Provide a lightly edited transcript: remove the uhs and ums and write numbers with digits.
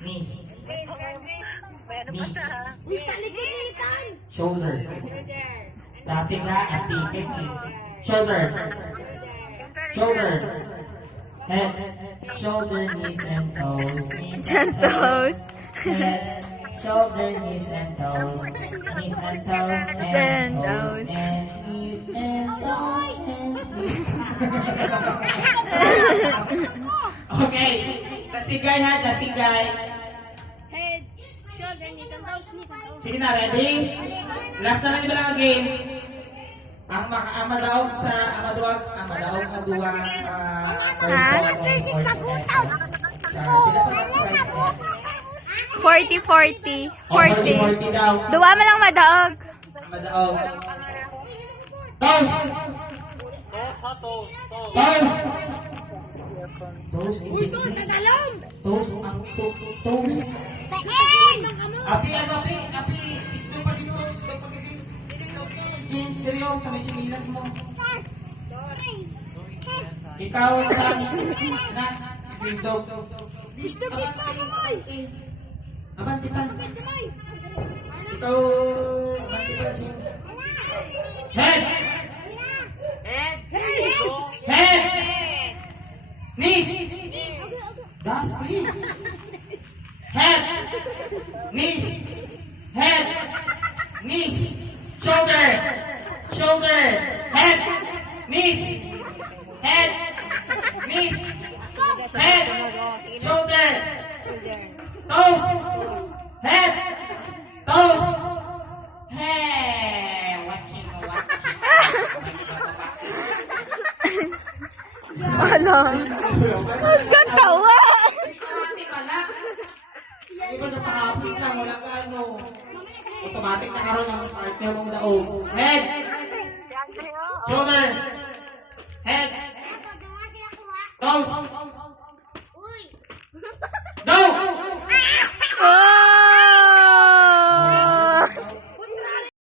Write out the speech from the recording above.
Knees. Meron pa siya. Shoulder. Plastic na at ticket. Shoulder. Shoulder. Head. Shoulder, knees, and toes. Knees and Toes. Head. Shoulder, knees, and toes. Knees and toes. And And toes. toes. And knees and toes. And knees. Okay. Tasigay ha, tasigay. Head, shoulder, knee, and toes, knee, and toes. Sige na, ready? Last na lang ito lang ang game. Ang madaog sa amaduwag na duwag versus Pagutaw. 40-40. 40. 40 daw. Duwa mo lang madaog. Madaog. Toast! Toast! Toast! Uy, toes, tagalong! Toast! Ang toast! Head! Api, isdo pa dito. Isdo pa dito. Jane, dito sa may similas mo. Ikaw ang na, isdo. Gusto kita, mamay! Abanti pa. Ikaw, abanti pa, James. Head! Head! Knees! That's it. Head! Knees! Head! Knees! Shoulder! Shoulder! Head! Knees! Head! Knees! Head! Shoulder! Toes! Head! Toes! Hey! Watching. Ano? Huwag kang tawa. Iba na pakapos lang, wala ka ano. Automatic na karoon ang partner mong daog. Head! Shoulder! Head! Toes!